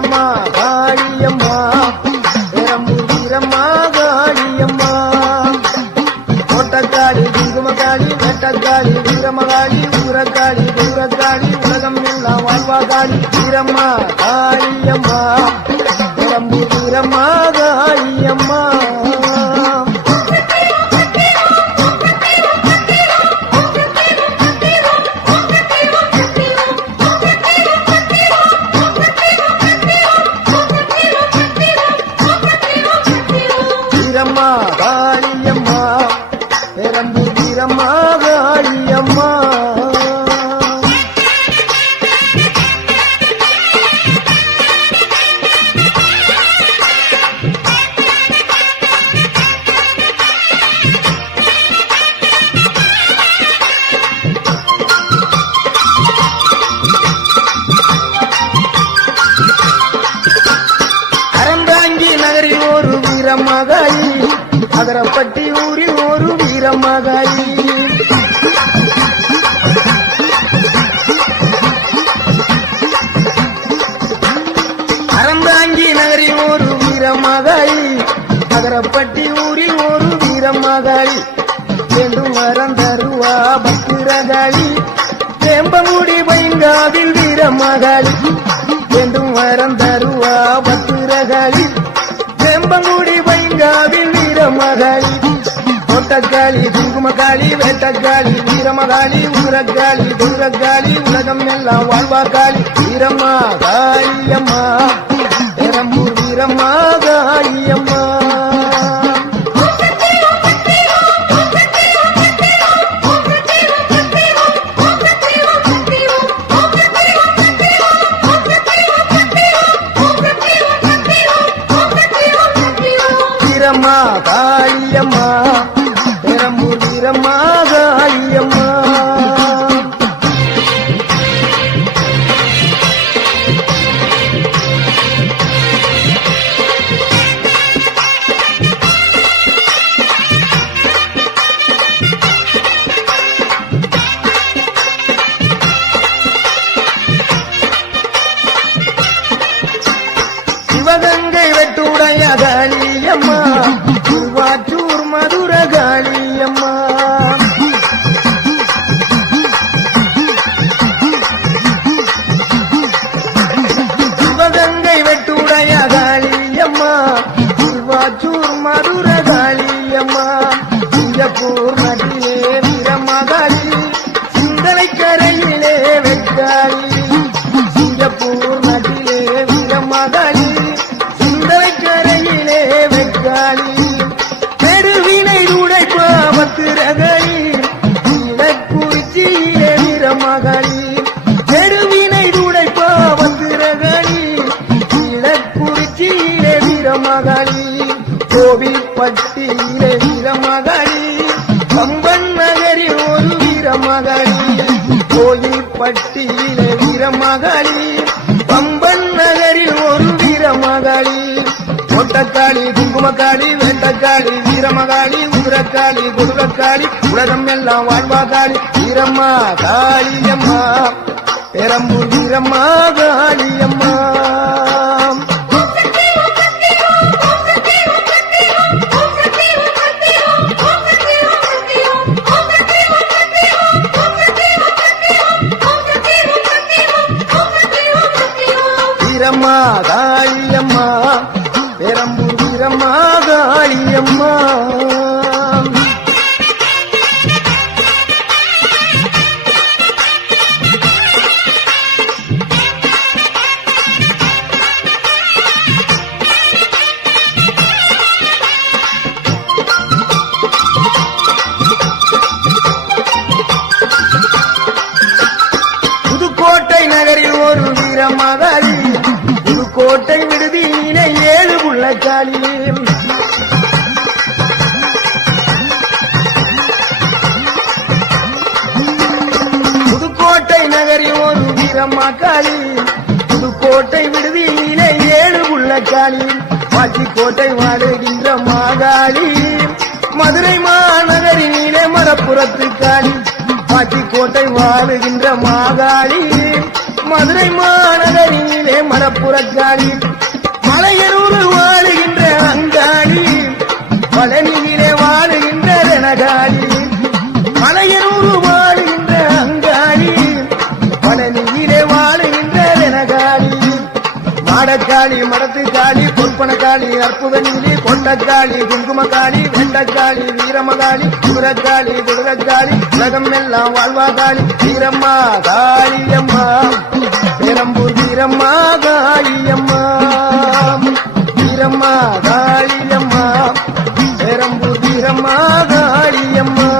வீரம்மா காளியம்மா பெரம்பூர் வீரம்மா காளியம்மா கோட்டக்காளி குங்குமக்காளி வெட்டக்காளி வீரமகாளி ஊரக்காளி தூரக்காளி உலகம் எல்லாம் வாழ்வாகாளி வீரம்மா காளியம்மா பெரம்பூர் வீரம்மா காளியம்மா வீரம்மா காளியம்மா பெரம்பூர் வீரம்மா காளியம்மா அறந்தாங்கி நகரில் ஒரு வீரமகாளி அகரப்பட்டி ஊரில் ஒரு வீரமகாளி அறந்தாங்கி நகரில் ஒரு வீரமகாளி அகரப்பட்டி ஊரில் ஒரு வீரமகாளி வேண்டும் வரம் தருவா பத்திரகாளி வேம்பங்குடி பைங்காவில் வீரமகாளி வேண்டும் வரம் தருவா பத்திரகாளி வேம்பங்குடி பைங்காவில் வீரமகாளி கோட்டக்காளி குங்குமக்காளி வேட்டக்காளி வீரமகாளி ஊரக்காளி தூரக்காளி உலகம் எல்லாம் வாழ்வாக்காளி வீரம்மா காளியம்மா பெரம்பூர் வீரம்மா காளியம்மா வீரம்மா காளியம்மா பெரம்பூர் வீரம்மா காளியம்மா சிவகங்கை வெட்டுடைய காளியம்மா திருவாற்றூர் மதுர காளியம்மா சிவகங்கை வெட்டுடைய காளியம்மா திருவாற்றூர் மதுர காளியம்மா சிங்கப்பூர் நதியிலே வீரமகாளி சிந்தனை கரையிலே வெட்டாளி சிங்கப்பூர் நதியிலே வீரமகாளி சிந்தனை கரையிலே வெட்டாளி பெருவினை உடைப்பா பத்திரகாளி இலக்குறிச்சியிலே வீரமகாளி பெருவினை உடைப்பா பத்திரகாளி இலக்குறிச்சியிலே வீரமகாளி கோவில்பட்டியிலே வீரமகாளி கம்பன் நகரில் ஒரு வீரமகாளி கோயில்பட்டியிலே வீரமகாளி கம்பன் நகரில் ஒரு வீரமகாளி கோட்டக்காளி குங்குமக்காளி வேட்டக்காளி வீரமகாளி ஊரக்காளி கொடுரக்காளி உலகம் எல்லாம் வாழ்வாகாளி வீரம்மா காளியம்மா பெரம்பூர் வீரம்மா காளியம்மா வீரம்மா காளியம்மா பெரம்பூர் வீரம்மா காளியம்மா புதுக்கோட்டை நகரில் ஒரு வீரமகாளி புதுக்கோட்டை விடுதியிலே 7 புள்ளக்காளி புதுக்கோட்டை நகரில் ஒரு வீரமகாளி புதுக்கோட்டை விடுதியிலே 7 புள்ளக்காளி பாச்சிக்கோட்டை வாடுகின்ற மாகாளி மதுரை மாநகரிலே மரப்புறத்து காளி பாச்சிக்கோட்டை வாழுகின்ற மாகாளி மதுரை மாநகரிலே மலப்புறக்காளி மலையனூர் வாழுகின்ற அங்காளி பழனியிலே வாழுகின்ற ரணகாளி மலையனூர் வாழுகின்ற அங்காளி பழனியிலே வாழுகின்ற ரணகாளி மாடக்காளி மடத்துக்காளி பொற்பனக்காளி அற்புதனிலே கொண்டக்காளி குங்குமக்காளி வெண்டக்காளி வீரமகாளி குதிரக்காளி குதிரக்காளி உலகம் எல்லாம் வாழ்வாகாளி வீரம்மா காளியம்மா பெரம்பூர் வீரம்மா காளியம்மா வீரம்மா காளியம்மா பெரம்பூர் வீரம்மா காளியம்மா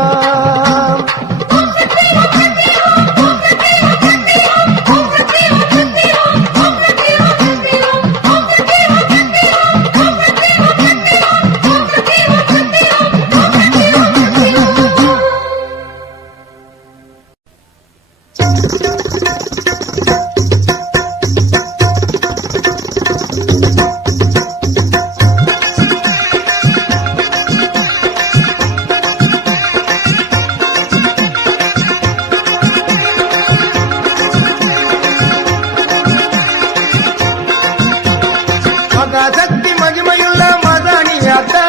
மகாசக்தி மகிமையுள்ள மதானியாத்தா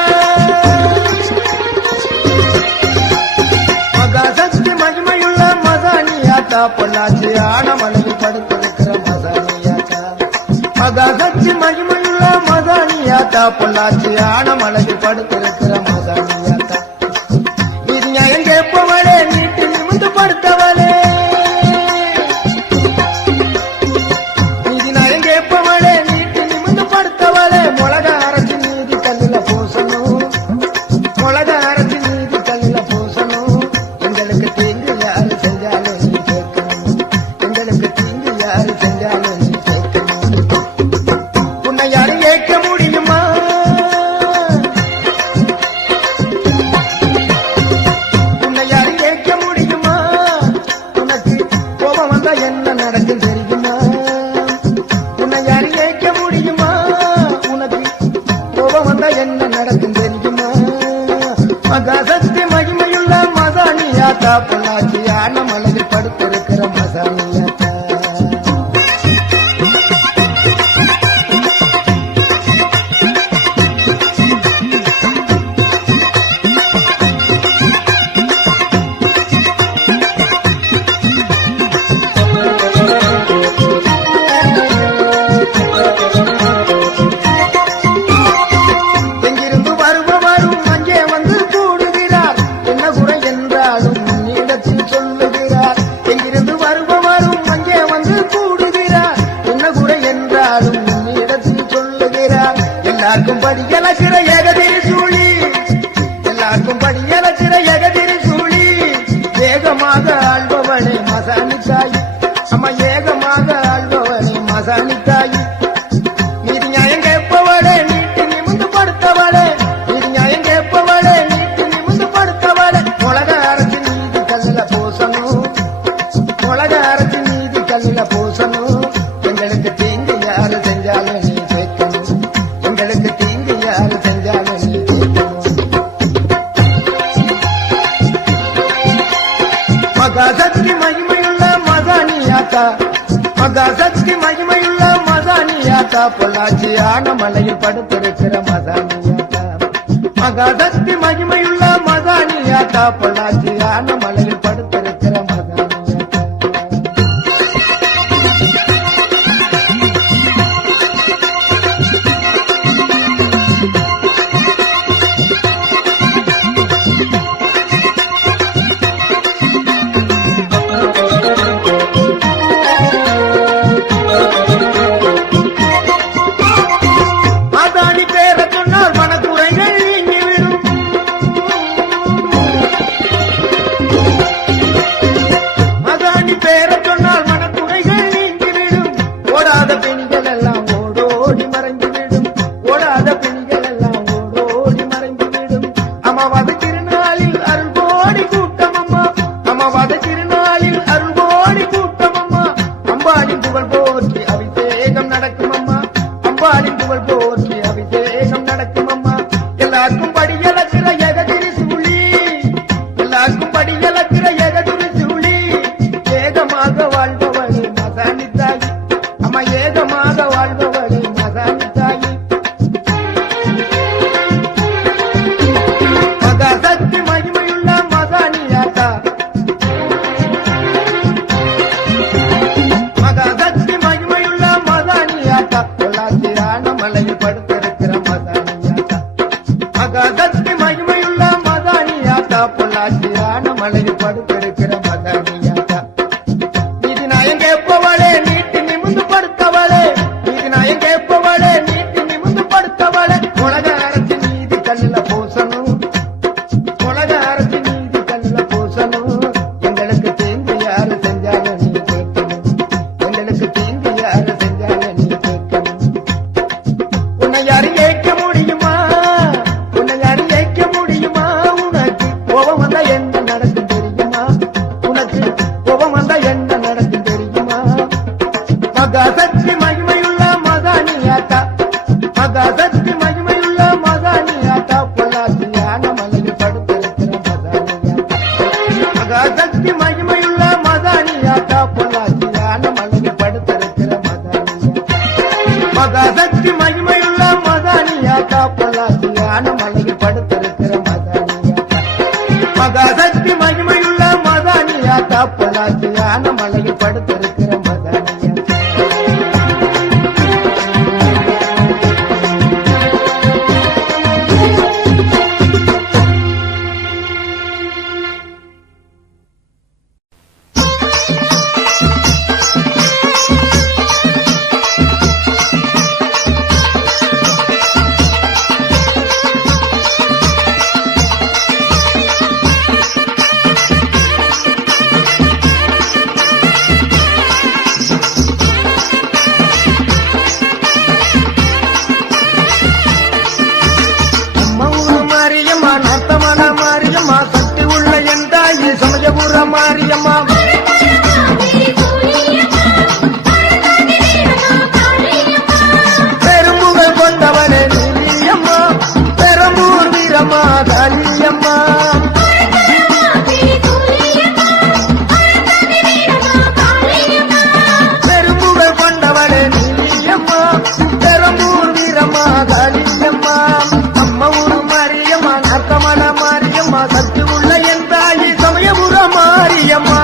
மகாசக்தி மகிமையுள்ள மதானியாத்தா பொள்ளாச்சி ஆனமலையில் படுத்திருக்கிற மதானியாத்தா மகாசக்தி மகிமையுள்ள மதானியாத்தா பொள்ளாச்சி ஆனமலையில் படுத்திருக்கிற மதானியாத்தா இது நியாயம் கேட்பவளே நீட்டு நிமிந்து படுத்தவளே மொளக அரசு நீதி கல்லில பூசணும் மொளக அரசு நீதி கல்லில பூசணும் எங்களுக்கு தீங்கு யாரு செஞ்சாலும் நீ கேட்கணும் எங்களுக்கு தீங்கு யாரு செஞ்சாலும் நீ கேட்கணும் உன்னை யாரு கேட்க முடியுமா உன்னை யாரு கேட்க முடியுமா உனக்கு கோபம் வந்தா என்ன நடக்கும் தெரியுமா உன்னை யாரு கேட்க முடியுமா என்ன நடக்கும் தெரியுமா மகாசக்தி மகிமையுள்ள மதானியாத்தா பொள்ளாச்சி ஆனமலையில் படுத்திருக்கிற மதானியாத்தா எல்லாருக்கும் படியலக்கிற ஏகதிரி சூழி எல்லாருக்கும் படியலக்கிற ஏகதிரி சூழி வேகமாக ஆள்பவனே மசானித்தாயி அம்மா ஏகமாக ஆள்பவனே மசானித்தாயி நீதி நியாயம் கேட்பவளே நீட்டு நிமிந்து படுத்தவளே நீதி நியாயம் கேட்பவளே நீட்டு நிமிந்து படுத்தவளே உலக அரசு நீதி கல்லில பூசணும் உலக அரசு நீதி கல்லில பூசணும் எங்களுக்கு தீங்கு யாரு செஞ்சாலும் நீ கேட்கணும் எங்களுக்கு தீங்கு யாரு செஞ்சாலும் நீ மகாசக்தி மகிமையுள்ள மதானியாத்தா மகாசக்தி மகிமையுள்ள மதானியாத்தா பொள்ளாச்சி ஆனமலையில் படுத்திருக்கிற மதானியாத்தா மகாசக்தி மகிமையுள்ள மதானியாத்தா பொள்ளாச்சி ஆனமலையில் படுத்திருக்கிற மதானியாத்தா படியலக்கிற ஏகதுரி சூழி வேகமாக வாழ்பவனே மசானித்தாய் மலையில் படுத்திருக்கிற மதானியாத்தா மகாசக்தி மகிமையுள்ள மதானியாத்தா பொள்ளாச்சியான மலையில் படுத்திருக்கிற மதானியாத்தா நீதி நாயம் கேட்பவளே நீட்டி நிமிந்து படுத்தவளே நீதி நாயம் கேட்பவளே நீட்டி நிமிந்து படுத்தவளே உலக அரசு நீதி கல்லுல பூசணும் உலக அரசு நீதி கல்லுல பூசணும் எங்களுக்கு தீங்கு யாரு செஞ்சாலும் நீ கேட்கணும் எங்களுக்கு தீங்கு யாரு செஞ்சாலும் நீ கேட்கணும் உன்னை யாரும் ஏற்க முடியுமா உன்னை யாரும் ஏற்க முடியுமா உனக்கு கோபம் வந்தா என்ன நடக்கும் தெரியுமா உனக்கு கோபம் வந்தா என்ன நடக்கும் தெரியுமா மகாசக்தி மகிமையுள்ள மதானியாத்தா மகாசக்தி மகிமையுள்ள மதானியாத்தா பொள்ளாச்சியான மலையில் படுத்திருக்கிற மதானியாத்தா மகாசக்தி மகிமையுள்ள மதானியாத்தா பொள்ளாச்சியான மலையில் படுத்திருக்கிற மதானியாத்தா மகாசக்தி மகிமையுள்ள மதானியாத்தா பொள்ளாச்சியான மலையில் படுத்திருக்கிற மதானியாத்தா மகாசக்தி மகிமையுள்ள மதானியாத்தா பொள்ளாச்சியான மலையில் படுத்திருக்கிற மதானியாத்தா மாரியம்மா நாத்தமான மாரியம்மா சக்தி உள்ள என் தாயி சமயபுர மாரியம்மா பெரும்புகள் கொண்டவனே நீலியம்மா பெரம்பூர் வீரம்மா காளியம்மா பெரும்புகள் கொண்டவனே நீலியம்மா பெரம்பூர் வீரம்மா காளியம்மா அம்மா ஊரு மாரியம்மா நாத்தமான மாரியம்மா சக்தி உள்ள என் தாயி சமயபுர மாரியம்மா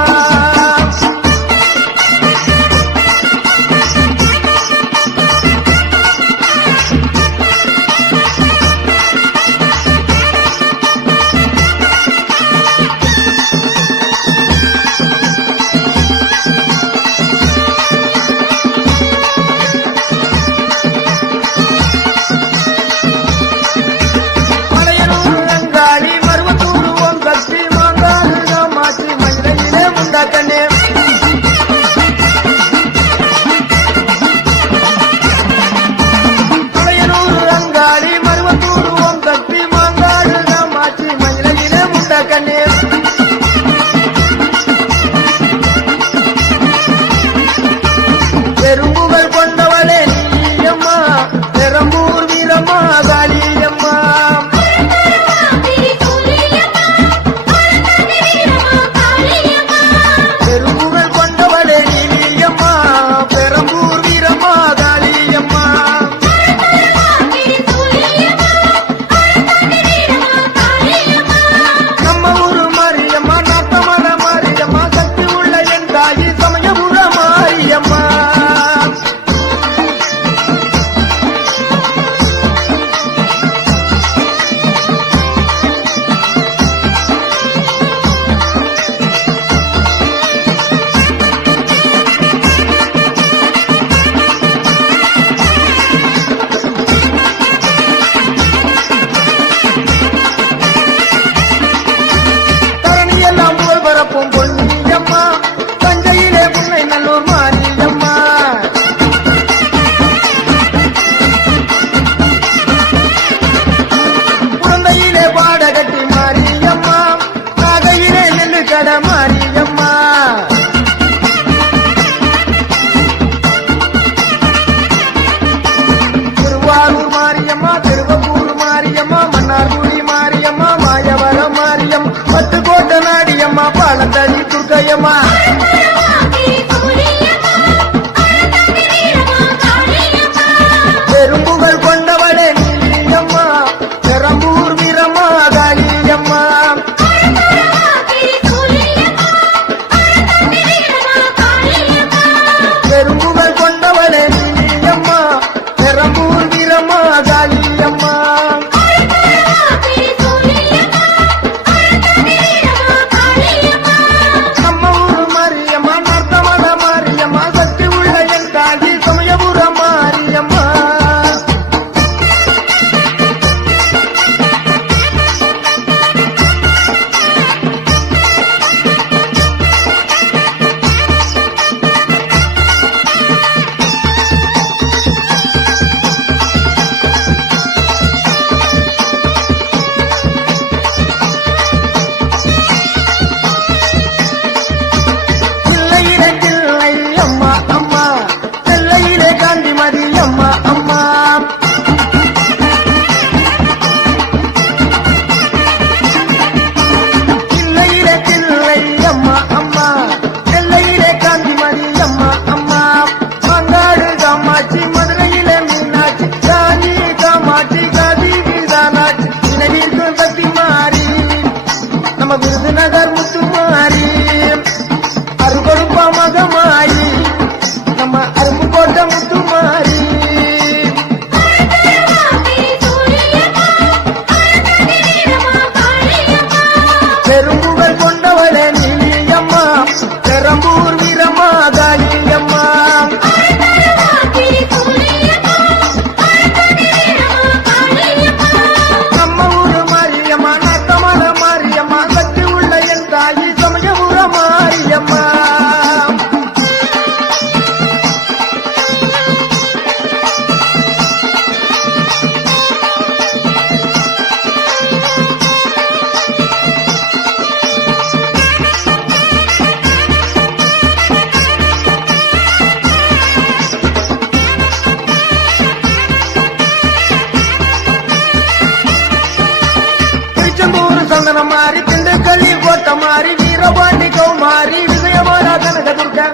சந்தனம் மாறி திண்டுக்கல்லி கோட்டை மாறி வீரபாண்டி கௌமாரி விஜயவாடா கனகதுர்கா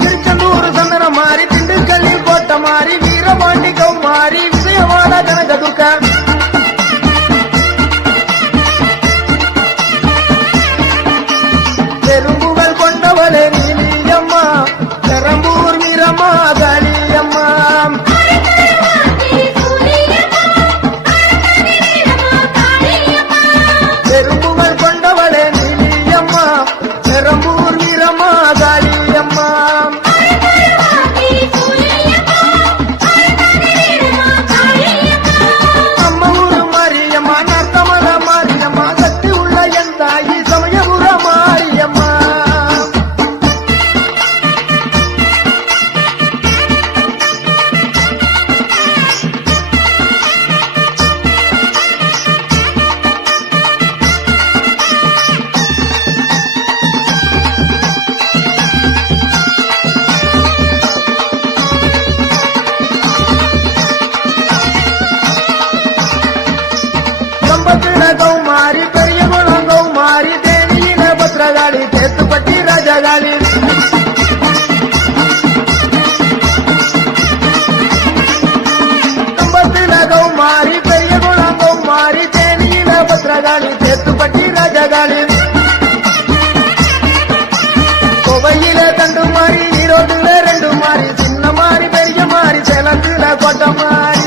திருச்செந்தூர் சந்தனம் மாறி திண்டுக்கல்லி கோட்டை மாறி வீரபாண்டி கௌமாரி விஜயவாடா கனகதுர்கா பெரும்புகள் கொண்டவளே நீலியம்மா பெரம்பூர் வீரம்மா காளியம்மா பெரும்புகள் கொண்டவளே நீலியம்மா பெரம்பூர் வீரம்மா காளியம்மா அம்மா ஊரு மாரியம்மா நர்த்தமல மாரியம்மா சக்தி உள்ள என் தாயி சமயபுர மாரியம்மா கம்பத்தில கௌமாரி பெரிய குளம் கௌமாரி தேனியில பத்திரகாளி தேத்துப்பட்டி ராஜகாளி கம்பத்தில கௌமாரி பெரிய குளம் கௌமாரி தேனியில பத்திரகாளி தேத்துப்பட்டி ராஜகாளி கோவையில தண்டு மாறி ஈரோடுல ரெண்டு மாறி சின்ன மாறி பெரிய மாறி சேலத்துல கொட்டை மாறி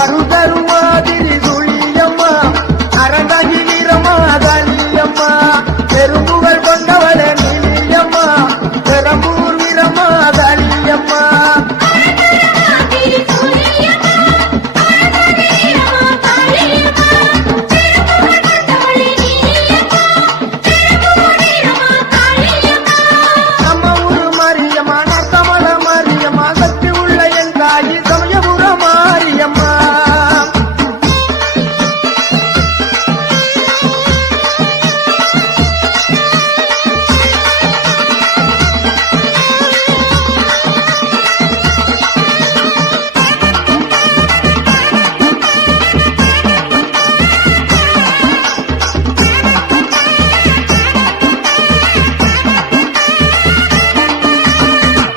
அருதருமாதிரி சுழியம்மா அறந்தாங்கி வீரம்மா காளியம்மா பெரும்புகள் கொண்டவளே நீலியம்மா பெரம்பூர் வீரம்மா காளியம்மா நம்ம ஊரு மாரியம்மா நத்தமல மாரியம்மா சக்தி உள்ள என் தாயி சமயபுர மாரியம்மா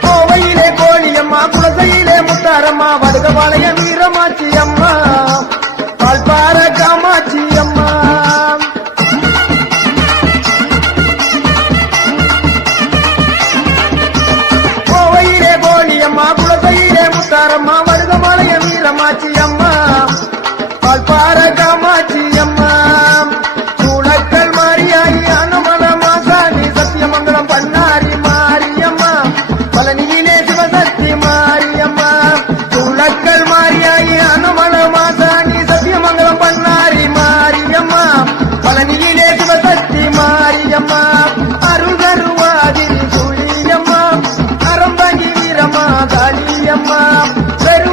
கோவையிலே கோழியம்மா குலசையிலே முத்தாரம்மா வடுகபாளைய வீரமாச்சி அம்மா பால்பார காமாட்சி அம்மா கோவையிலே கோழியம்மா குலசையிலே முத்தாரம்மா வடுகபாளைய வீரமாச்சி அம்மா பால்பார காமாட்சி அம்மா சூளக்கல் மாரியாயி அனுமல மாசாணி சத்தியமங்கலம் பண்ணாரி மாரியம்மா பழனியிலே சிவசக்தி மாரியம்மா சூளக்கல் மாரியாயி அனுமல மாசாணி சத்தியமங்கலம் பண்ணாரி மாரியம்மா பழனியிலே சிவசக்தி மாரியம்மா அருகருவாதிரி சுழியம்மா அறம்பகி வீரம்மா காளியம்மா பெரு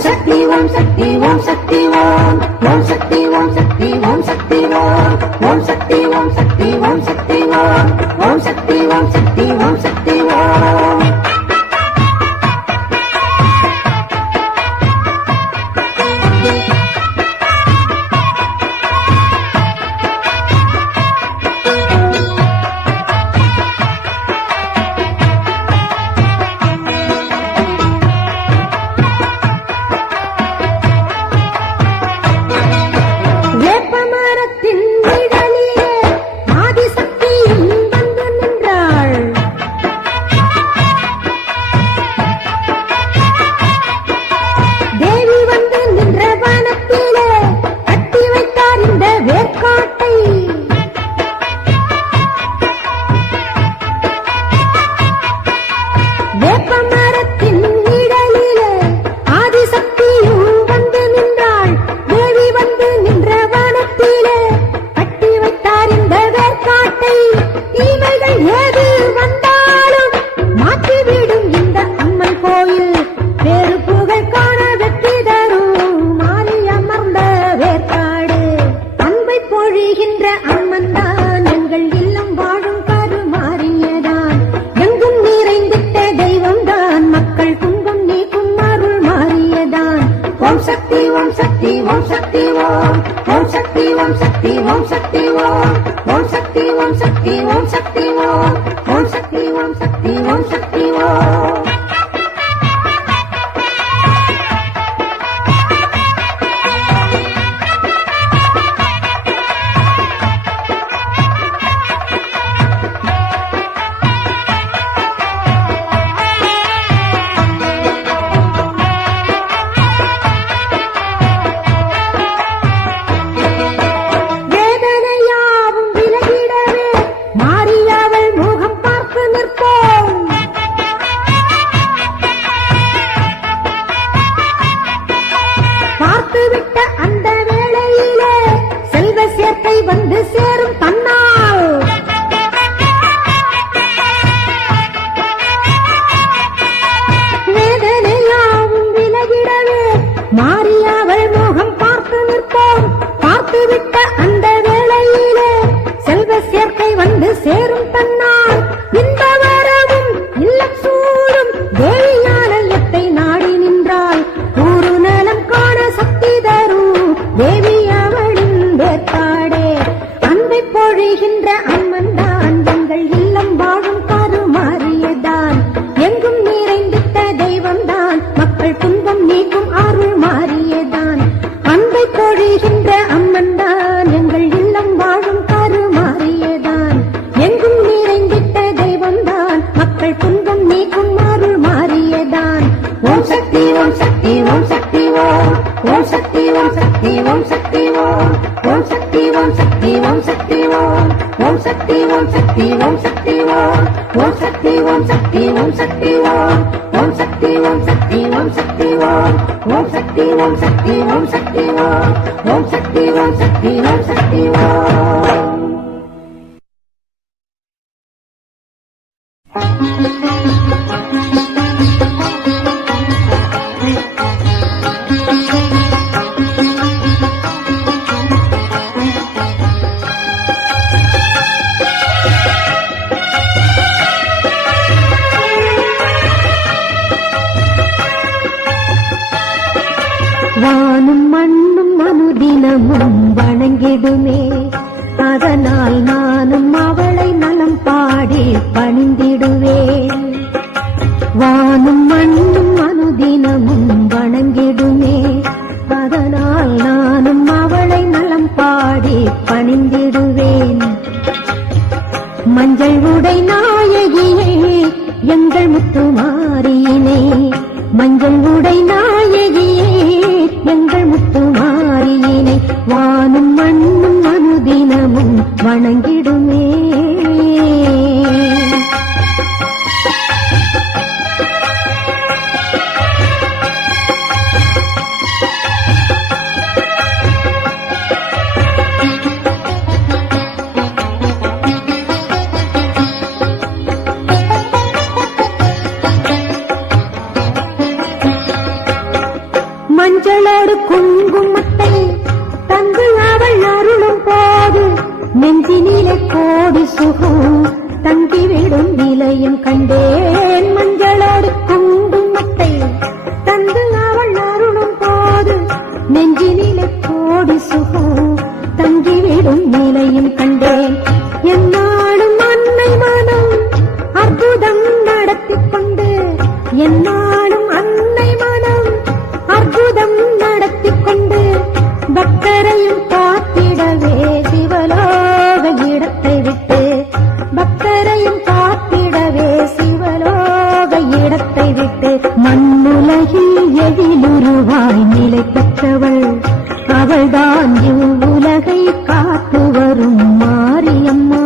ஓம் சக்தி ஓம் சக்தி ஓம் சக்தி ஓம் ஓம் சக்தி ஓம் சக்தி ஓம் சக்தி ஓம் ஓம் சக்தி ஓம் சக்தி ஓம் சக்தி ஓம் ஓம் சக்தி ஓம் சக்தி ஓம் சக்தி ஓம். வானும் மண்ணும் அனுதினமும் வணங்கிடுமே, அதனால் நானும் அவளை நலம் பாடி பணிந்திடுவேன். வானும் மண்ணும் அனுதினமும் வணங்கிடுமே, அதனால் நானும் அவளை நலம் பாடி பணிந்திடுவேன். மஞ்சள் உடை நாயகியே எங்கள் முத்துமாரியினை, மஞ்சள் உடை நாயகியே எங்கள் முத்துமாரியினை, வானும் மண்ணும் அனுதினமும் வணங்கிடுமே. நெஞ்சினிலே கோடி சுகம் தங்கிவிடும் நிலையும் கண்டேன். என்னாலும் அன்னை மனம் அற்புதம் நடத்திக் கொண்டு, என்னாலும் அன்னை மனம் அற்புதம் நடத்திக் கொண்டு, பக்தரையும் காத்திடவே சிவலோக இடத்தை விட்டு, பக்தரையும் காத்திடவே சிவலோக இடத்தை விட்டு, மண்ணுலகில் எழிலுருவாய் நிலை பெற்றவள் அவள்தான் இவ்வுலகை காத்து வரும் மாரியம்மா.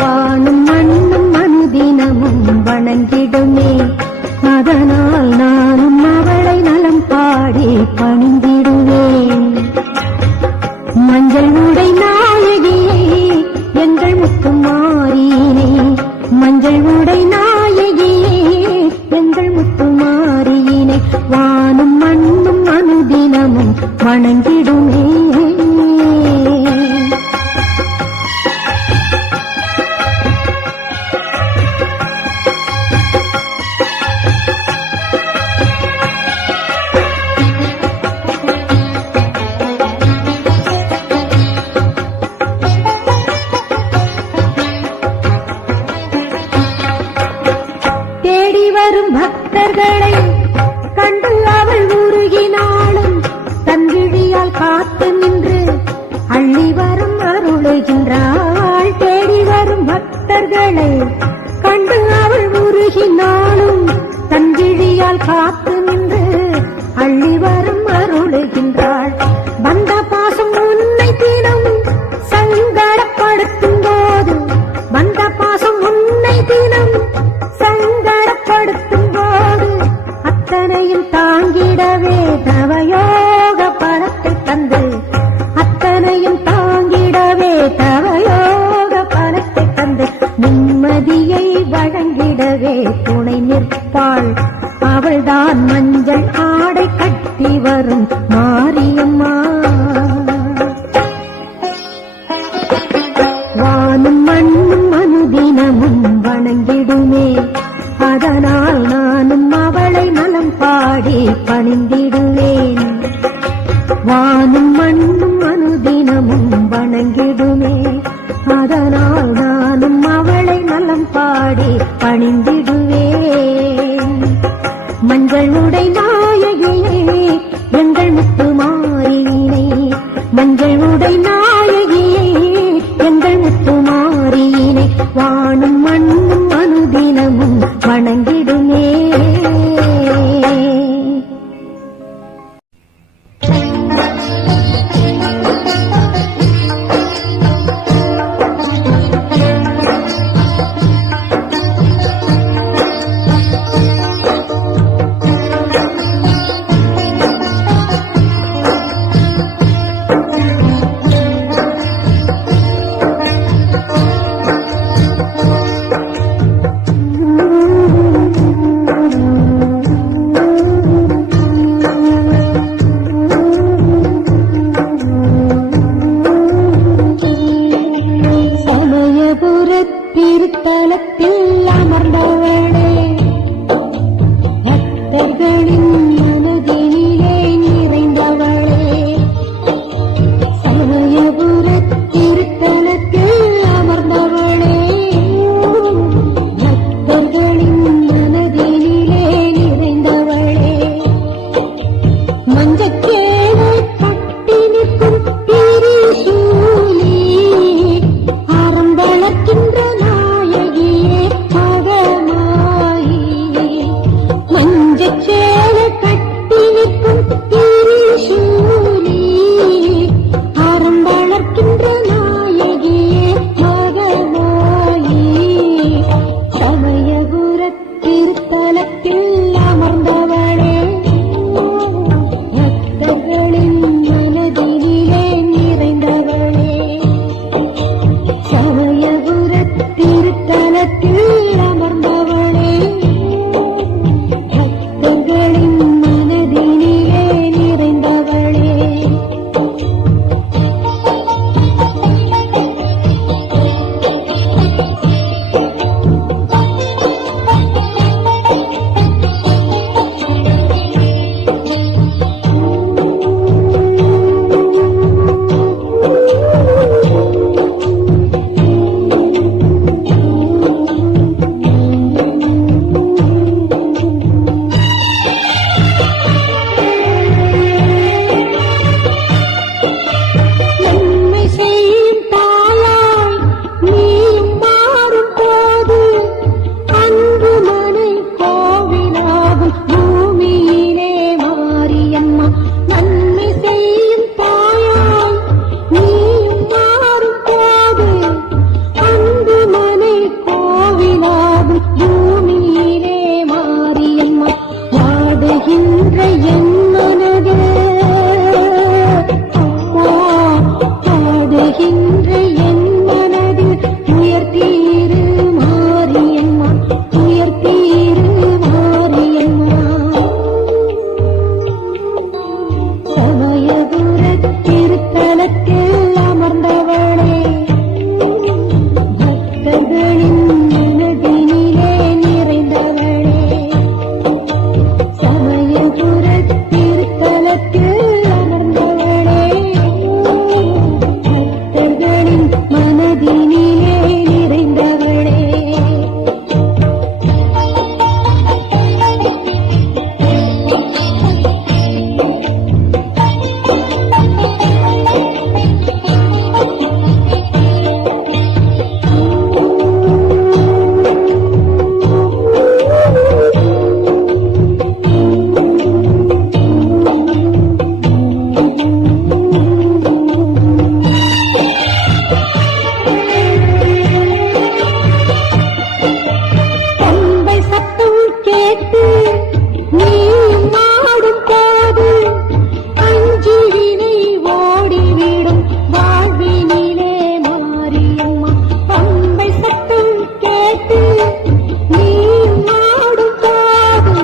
வானும் மண்ணும் அனுதினமும் வணங்கிடுமே, அதனால் நானும் அவளை நலம் பாடி பணிந்திடுவேன். மஞ்சள் உடை நாயகியே எங்கள் முத்துமாரியினை, மஞ்சள் உடை நாயகியே எங்கள் முத்துமாரியினை, வானும் மண்ணும் அனுதினமும் வணங்கிடுமே. தேடி வரும் பக்தர்களை கண்டு அவள் உருகினாலும் தன் விழியால் காத்து நின்று அள்ளி வரும் அருளுகின்றாள். தேடி வரும் பக்தர்களை கண்டு அவள் உருகினாலும் தன் விழியால் காத்து நின்று அள்ளி வரும் அருளுகின்றாள். வந்த பாசம் உன்னை தினம் சங்கடப்படுத்தும் போது, வந்த பாசம் உன்னை தினம் சங்கடப்படுத்தும் போது, அத்தனையும் தாங்கிடவே தவயோக பலத்தை தந்து, அத்தனையும் தாங்கிடவே தவயோக பலத்தை தந்து, நிம்மதியை வழங்கிடவே துணை நிற்பாள். அவள்தான் மஞ்சள் ஆடை கட்டி வரும் மாரியம்மா. வானும் மண்ணும் அனுதினமும் வணங்கிடுமே, அதனால் நானும் அவளை நலம் பாடி பணிந்திடுவேன். வானும் மண்ணும் அனுதினமும் வணங்கிடுமே, அதனால் நானும் அவளை நலம் பாடி பணிந்திடுவேன். மஞ்சள் உடை நாயகியே எங்கள் முத்துமாரியினை, மஞ்சள் உடை நாயகியே எங்கள் முத்துமாரியினை, வானும் மண்ணும் அனுதினமும் வணங்கிடுமே. கேட்டு நீ மாடும் போது அஞ்சு வினை ஓடிவிடும் வாழ்வினிலே மாரியம்மா. பம்பை சத்தம் கேட்டு நீ மாடும் போது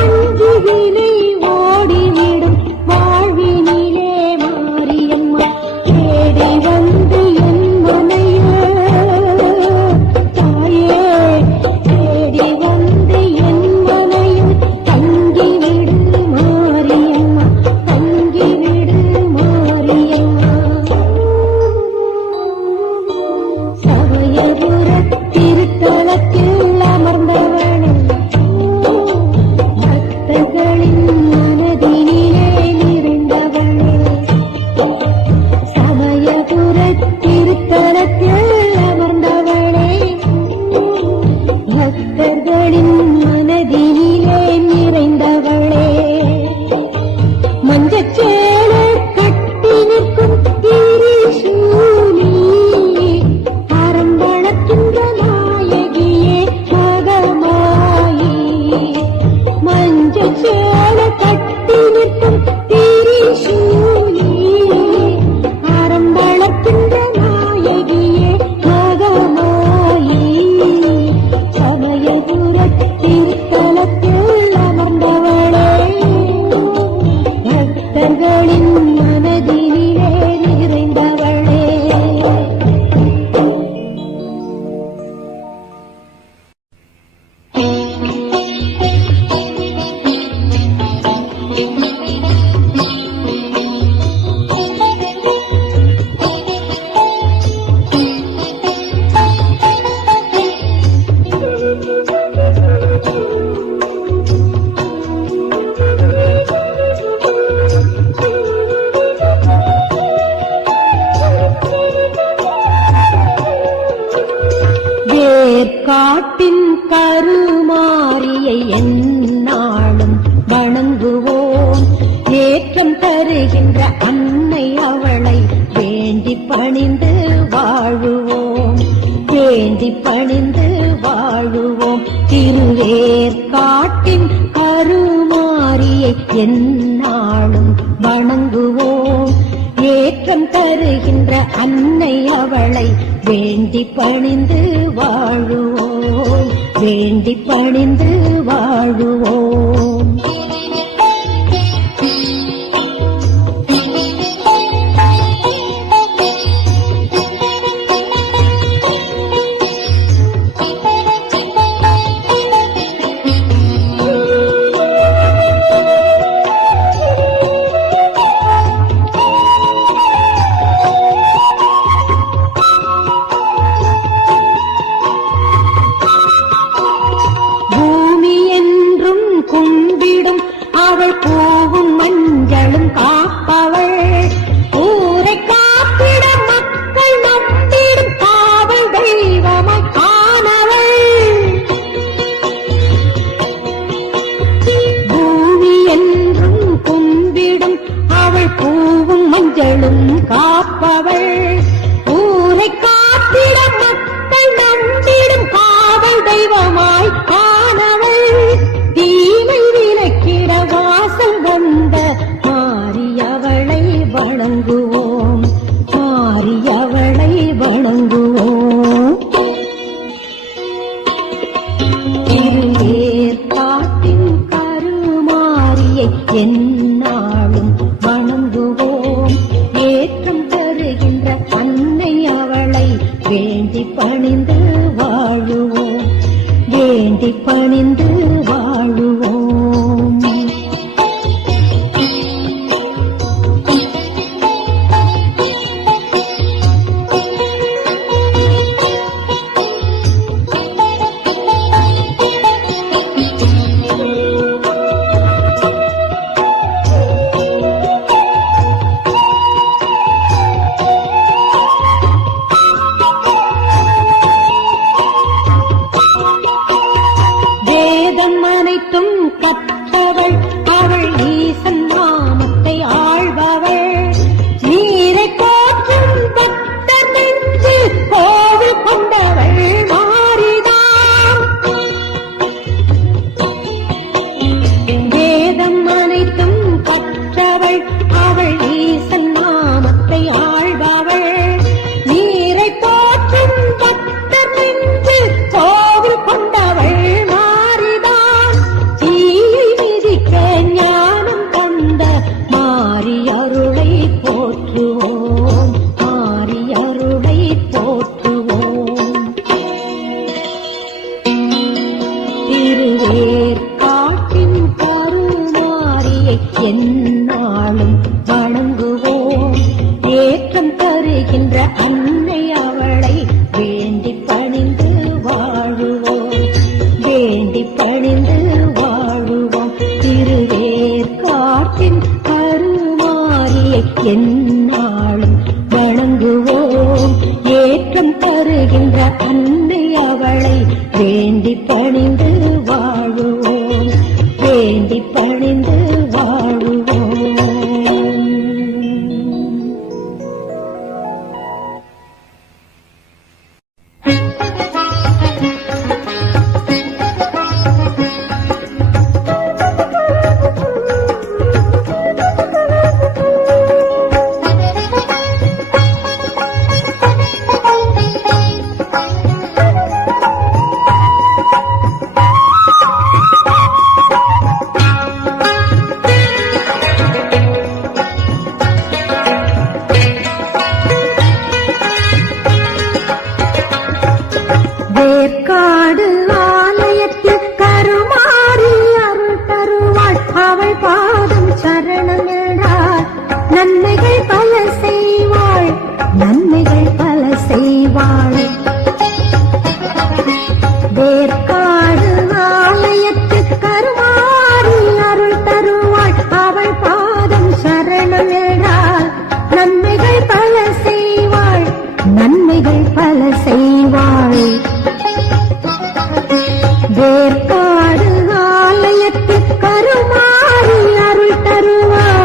அஞ்சு வினை ஓடிவிடும் வாழ்வினிலே மாரியம்மா. தேடி வந்து என் மனையே தாயே, தேடி வந்து என் மனையில் தங்கிவிடு மாரியம்மா, தங்கிவிடு மாரியம்மா. சமயபுர திருத்தலத்தில் அமர்ந்தவனே, பக்தர்களின் மனதினிலே நிறைந்தவனே. சமயபுர திருத்தலத்தில் அமர்ந்தவனே, பக்தர்களின் மனதினிலே நிறைந்தவளே. மஞ்சச்சேலை கட்டி நிற்கும் திரிசூலி, அரம்பணக்கின்ற நாயகியே மகமாயி. மஞ்சச்சேலை கட்டி நிற்கும் திரிசூலி, அரம்பணக்கின்ற நாயகியே மகமாயி. சமயபுர திருத்தலத்தில் அமர்ந்தவளே, பக்தர்களின் மனதினிலே நிறைந்தவளே. வேர்க்காட்டின் கருமாரியை எந்நாளும் வணங்குவோம். ஏற்றம் தருகின்ற அன்னை அவளை வேண்டி பணிந்து வாழுவோம், வேண்டி பணிந்து வாழுவோம். திருவேற்காட்டின் கருமாரியை எந்நாளும் வணங்குவோம். ஏற்றம் தருகின்ற அன்னை அவளை வேண்டி பணிந்து வாழுவோம், வேண்டி பணிந்து வாழுவோம். பூமி என்றும் கும்பிடும் அவள் பூவும் மஞ்சளும் காப்பவள். ஊரை காப்பிட மக்கள் நம்பிடும் காவல் தெய்வமாய் காணவள். பூமி என்றும் கும்பிடும் அவள் பூவும் மஞ்சளும் காப்பவள். ஊரை காப்பிட மக்கள் நம்பிடும் காவல் தெய்வமாய் காணவள். தீமை விலக்கிட வாசல் வந்த மாரியவளை வணங்குவோம், மாரியவளை வணங்குவோம். திருவேற்காட்டின் கருமாரியை எந்நாளும் வணங்குவோம். ஏற்றம் தருகின்ற அன்னை அவளை வேண்டி பணிந்து வாழுவோம், வேண்டி பணிந்து வாழுவோம். வேதம் அனைத்தும் கற்றவள் அவள், ஈசன் நாமத்தை ஆழ்பவள். நீரை போற்றும் பக்தர் நெஞ்சு கோவில் கொண்டவள் மாறிதான். எந்நாளும் வணங்குவோம். ஏற்றம் தருகின்ற அன்னை அவளை வேண்டி பணிந்து வாழுவோம், வேண்டி பணிந்து வாழுவோம். திருவேற்காட்டின் கருமாரியை எந்நாளும் வணங்குவோம். ஏற்றம் தருகின்ற அன்னை அவளை வேண்டி பணிந்து வாழுவோம், வேண்டி பணிந்து வாழுவோம். வேற்காடு ஆலயத்தில் கருமாறி அருள் தருவாள், அவள் பாதம் சரணம் என்றாள். நன்மைகள் பல செய்வாள், நன்மைகள் பல செய்வாள். வேற்காடு ஆலயத்தில் கருமாறி அருள் தருவாள், அவள் பாதம் சரணம் என்றாள். நன்மைகள் பல செய்வாள், நன்மைகள் பல செய்வாள். வேற்காடு ஆலயத்தில் கருமாறி அருள் தருவாள்.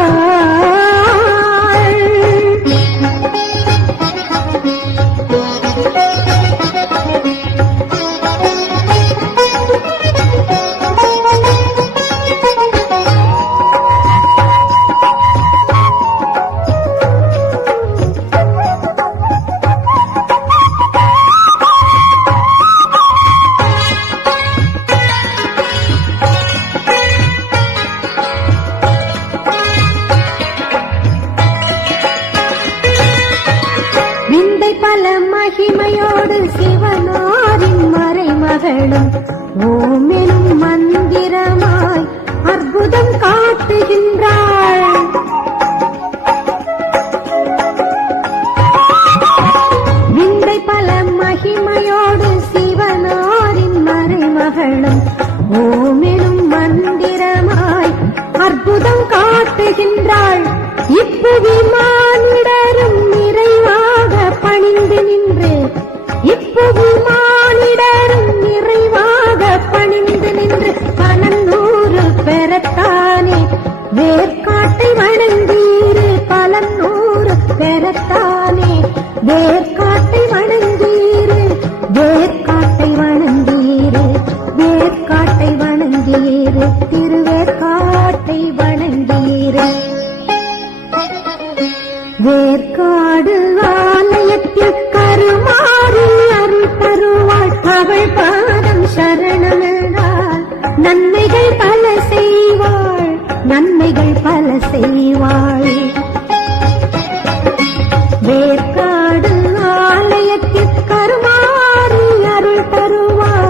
விந்தை பல மகிமையோடு சிவனாரின் மறைமகளும் ஓமெனும் மந்திரமாய் அற்புதம் காட்டுகின்றாள். விந்தை பல மகிமையோடு சிவனாரின் மறைமகளும் ஓமெனும் மந்திரமாய் அற்புதம் காட்டுகின்றாள். இப்புவி மானிடரும் நிறைவாக பணிந்து நின்று, இப்புவி மானிடரும் நிறைவாக பணிந்து நின்று பலநூறு பெறத்தானே வேற்காட்டை வணங்கீரு. பலநூறு பெறத்தானே வேற்காட்டை வணங்கீரு, வேற்காட்டை வணங்கீரு, வேற்காட்டை வணங்கீரு, திருவேற்காட்டை வணங்கீரு. வேற்காடு ஆலயத்தில் கருமாறி அருள் தருவாள், அவள் பாதம் சரணமென்றாள். நன்மைகள் பல செய்வாள், நன்மைகள் பல செய்வாள். வேற்காடு ஆலயத்தில் கருமாறி அருள் தருவாள்.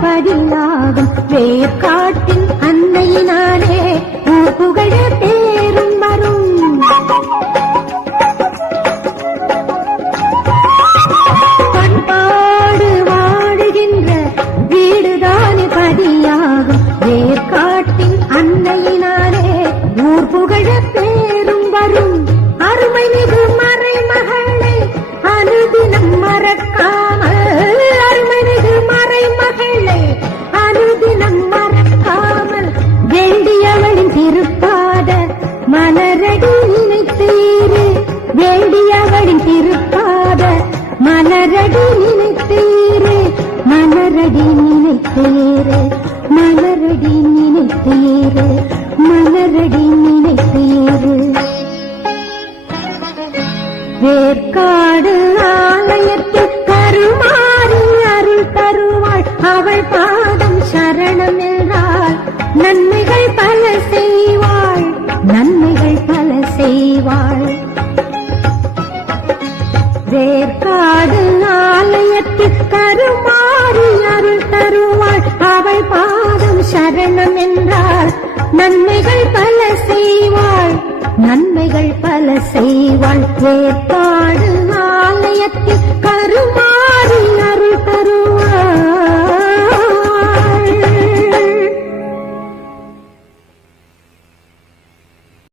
பதிலாகும் வேற்காட்டின் அன்னையினாலே ஊர் புகழ பேரும் வரும். பண்பாடு வாடுகின்ற வீடுதானே பதியாகும் வேற்காட்டின் அன்னையினாலே ஊர் புகழ பேரும் வரும். அருமை மிகு மறைமகளை அனுதினம் மறக்காமல், அருமை மிகு மறைமகளை அனுதினம் மறக்காமல் வேண்டியவளின் திருப்பாத வேற்காடு ஆலயத்தில் கருமாறி அருள் தருவாள் அவள் பாதம் சரணம் என்றால் நன்மைகள் பல செய்வாள் நன்மைகள் பல செய்வாள் வேற்காடு ஆலயத்தில் கருமாறி அருள் தருவாள் அவள் பாதம் சரணம் என்றால் நன்மைகள் பல செய்வாள் நன்மைகள் பல செய்வாள் வேற்காடு ஆலயத்தில் கருமாறி அருள் தருவாள்